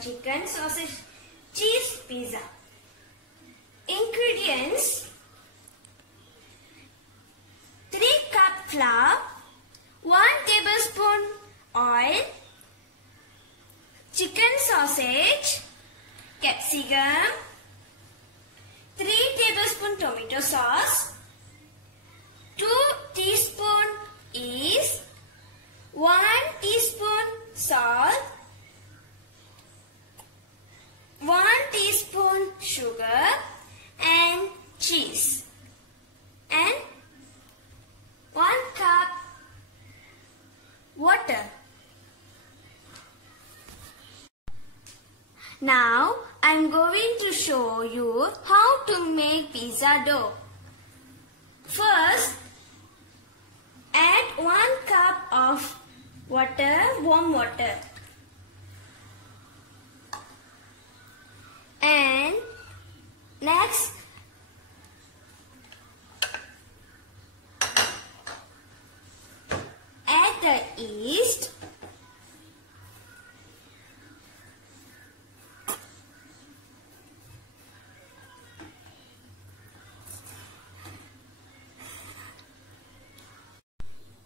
chicken sausage cheese pizza. Ingredients: 3 cup flour, 1 tablespoon oil, chicken sausage, capsicum, 3 tablespoon tomato sauce, 2 teaspoon yeast, 1 teaspoon salt, 1 teaspoon sugar and cheese, and 1 cup water. Now I am going to show you how to make pizza dough. First, add 1 cup of water, warm water, and next add the yeast,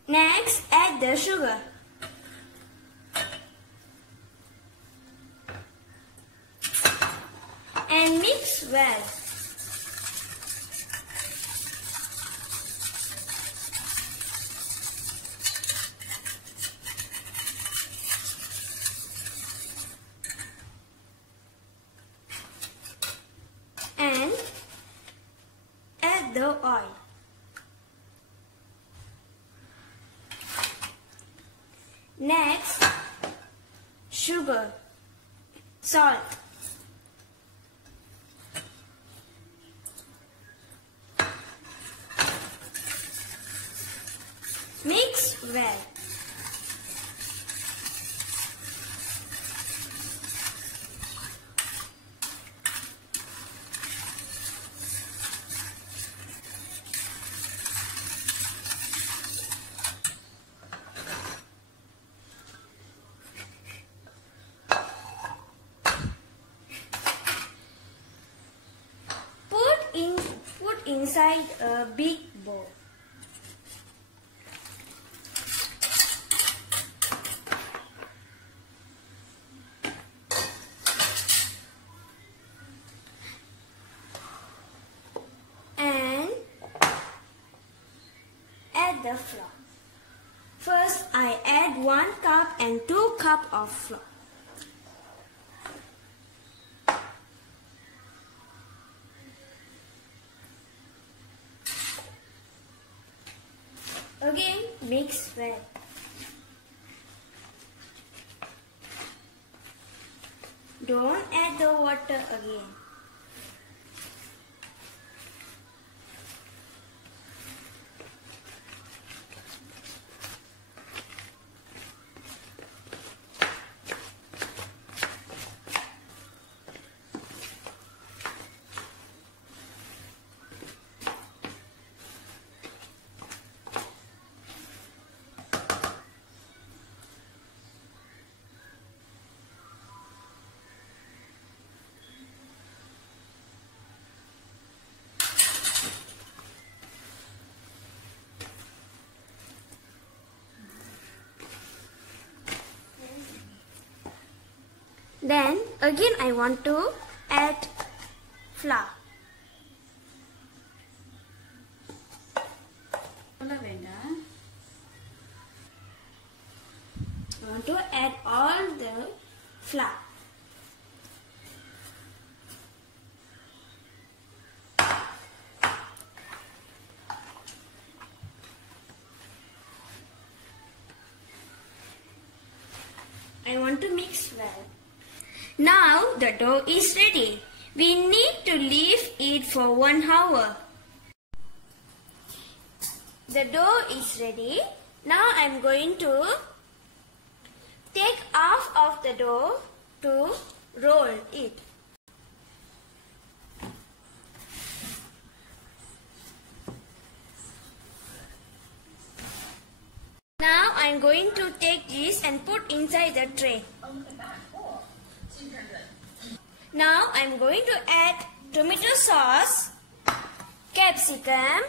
next add the sugar. And mix well. And add the oil. Next, sugar, salt, mix well. Put inside a big bowl. And add the flour. First, I add 1 cup and 2 cups of flour. Again, mix well. Don't add the water again. Then again I want to add flour. I want to add all the flour. I want to mix well. Now the dough is ready. We need to leave it for 1 hour. The dough is ready. Now I am going to take half of the dough to roll it. Now I am going to take this and put inside the tray. Now I am going to add tomato sauce, capsicum,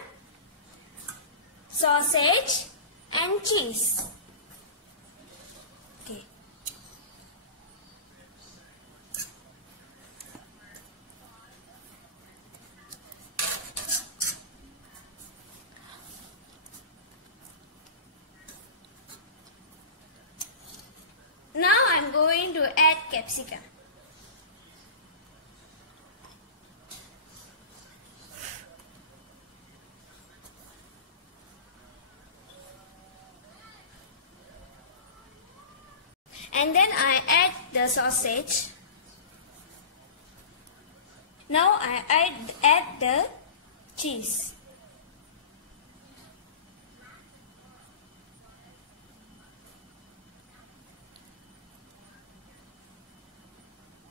sausage and cheese. Okay. Now I am going to add capsicum. And then I add the sausage. Now I add the cheese.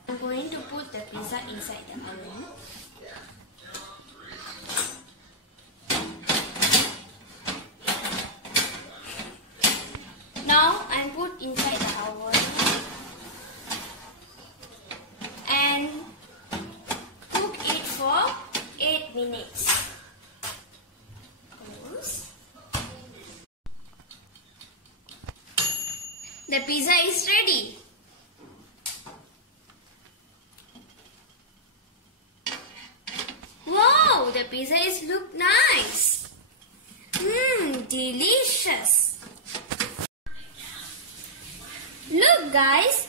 I'm going to put the pizza inside the oven. Now I'm put inside the oven and cook it for 8 minutes. The pizza is ready. Wow, the pizza is look nice. Delicious. Look guys,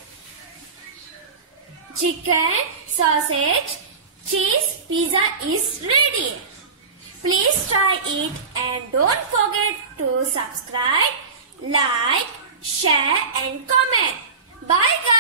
chicken, sausage, cheese pizza is ready. Please try it and don't forget to subscribe, like, share and comment. Bye guys.